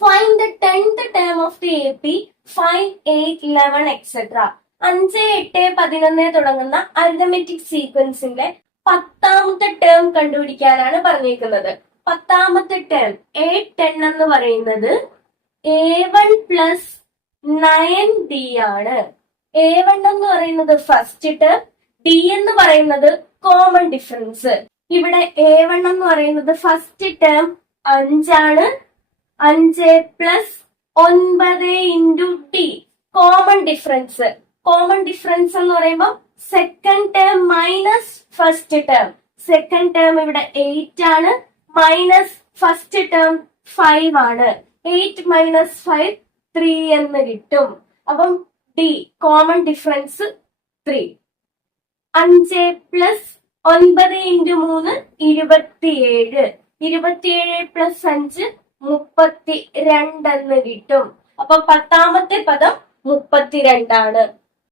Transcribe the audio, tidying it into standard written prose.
Find the 10th term of the AP 5, 8, 11 etcetera. 5, 8, 11 തുടങ്ങുന്ന arithmetic സീക്വൻസിന്റെ 10ാമത്തെ term കണ്ടുപിടിക്കാനാണ് പറഞ്ഞിരിക്കുന്നത്. 10ാമത്തെ term A10 എന്ന് പറയുന്നത് A1 പ്ലസ് 9D ആണ്. A1 എന്ന് പറയുന്നത് ഫസ്റ്റ് ടേം, D എന്ന് പറയുന്നത് കോമൺ ഡിഫറൻസ്. ഇവിടെ A1 എന്ന് പറയുന്നത് ഫസ്റ്റ് ടേം 5 ആണ്. 5 plus 9 into T common difference. Common difference എന്ന് പറയുമ്പോൾ second term minus first term. Second term ഇവിടെ 8 ആണ്, മൈനസ് ഫസ്റ്റ് ടേം 5 ആണ്. 8 മൈനസ് 5 3 എന്ന് കിട്ടും. അപ്പം D common difference 3. 5 plus 9 into 3 27. 27 plus 5 32 എന്ന് കിട്ടും. അപ്പൊ 10ാമത്തെ പദം 32 ആണ്.